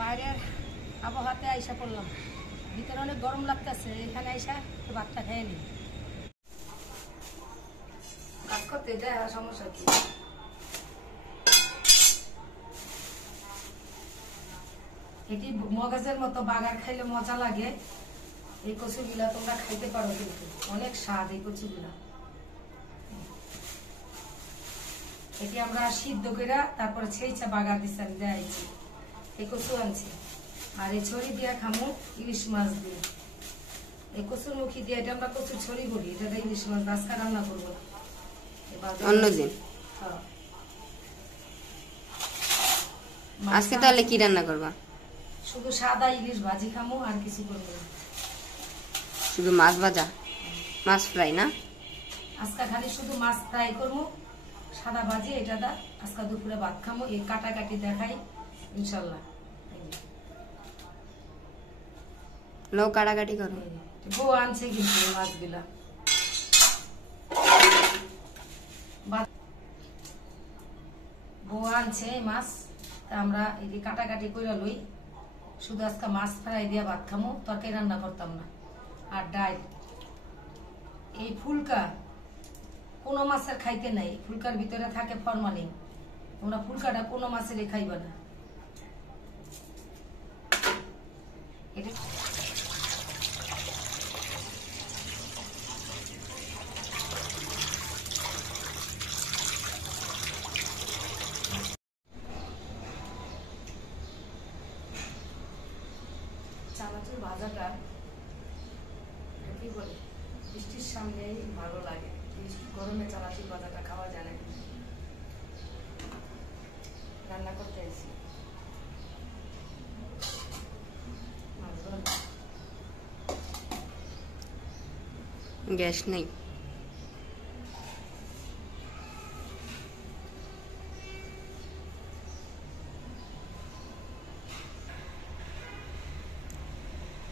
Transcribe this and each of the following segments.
বাইরের আবহাওয়াতে আইসা পড়লাম, ভিতরে অনেক গরম লাগতেছে, এখানে আইসা একটু ভাতটা খেয়ে নিই। কাজ করতে দেয় সমস্যা কি? এটি মগজের মতো বাগার খাইলে মজা লাগে। এই কচুগুলা তোমরা খাইতে পারো, কিন্তু অনেক স্বাদ এই কচুগুলা। এটি আমরা সিদ্ধ করে তারপরে ছেইচা বাগার দিচ্ছি, আমি দেখাইছি। এই কচু আনছি, আর এই ছড়ি দিয়া খামু ইলিশ মাছ দিয়ে। এই কচুর মুখী দিয়ে, এটা আমরা কচুর ছড়ি বলি, এটা ইলিশ মাছ আজকে রান্না করবো না, অন্যদিন। আজকে তাহলে কি রান্না করবা? শুধু সাদা ইলিশ ভাজি খামু, আর কিছু করবো না। শুধু মাছ ভাজা, মাছ ফ্রাই না? আজকে খালি শুধু মাছ ফ্রাই করবো, সাদা ভাজি। এটা দা আজকে দুপুরে ভাত খামো। এই কাটাকাটি দেখাই ইনশাল্লাহ। লোক কাটাকাটি করো। বউ আনছে কিন্তু মাছগুলা, বউ আনছে মাছ, আমরা এই কাটাকাটি করে লই। শুধু আজকে মাছ ফ্রাই দিয়ে ভাত খামো, তরকারি রান্না করতাম না। আর ডাল, এই ফুলকা কোনো মাছের খাইতে নাই, ফুলকার ভিতরে থাকে ফরমালিন। তোমরা ফুলকাটা কোনো মাছের খাইবা না। এটা চানাচুর ভাজাটা কি বলে, বৃষ্টির সামনেই ভালো লাগে। গরমে চানাচুর ভাজাটা খাওয়া যায় না। রান্না করতে এসেছি গ্যাস নেই।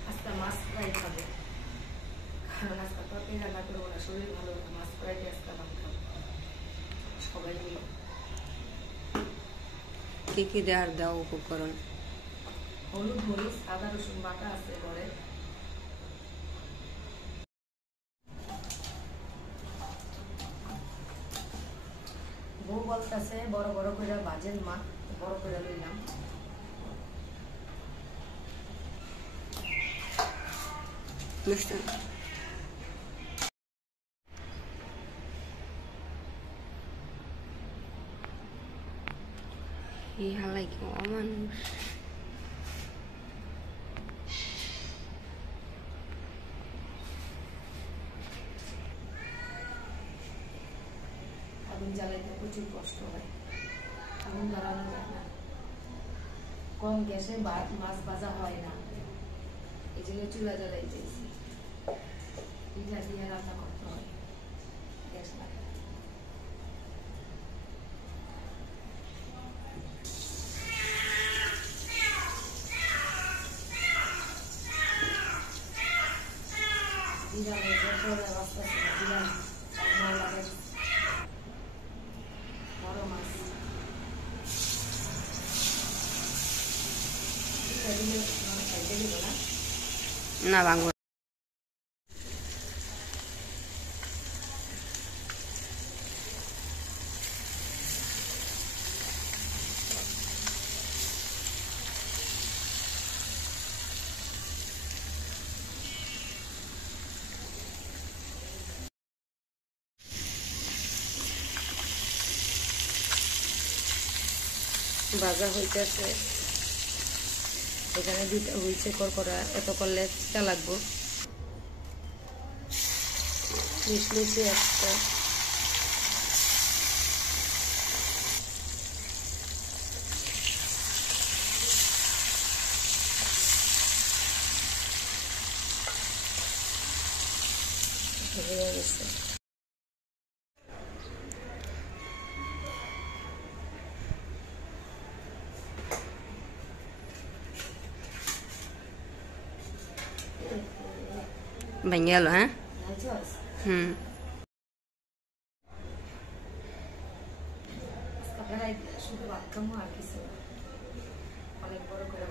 আজকে মাছ ফ্রাই খাবো, কারণ আজকে তরকারি রান্না করবো না, শরীর ভালো না। মাছ ফ্রাই দিয়ে আজকে ভাত খাবো সবাই মিলে। কি কি দেওয়ার দাও উপকরণ? হলুদ, মরিচ, আদা, রসুন বাটা আছে ঘরে। বউ বলতেছে বড় বড় করে ভাজেন মা, বড় করে লইলাম। বুঝতে এই হালাই কি অমানুষ। আগুন জ্বালাইতে প্রচুর কষ্ট হয়, আগুন জ্বালানো যায় না। কম গ্যাসে ভাত মাছ ভাজা হয় না, এই জন্য চুলা জ্বালাইতেছি। পিঠা দিয়ে রান্না করতে হয়, গ্যাস লাগে। জিরা ভেজে পরে আস্তে আস্তে জিরা লাগে। বড় মাছ খাইতে দিব না, না ভাঙবো। ভাজা হইতেছে, এখানে দুইটা হয়েছে করকরা, এত করলে চিটা লাগবো। মিশমিশি একটা হয়ে গেছে। ভেঙে গেল। হ্যাঁ, হুম। শুধু ভাত খামো আর কিছু, অনেক বড় করে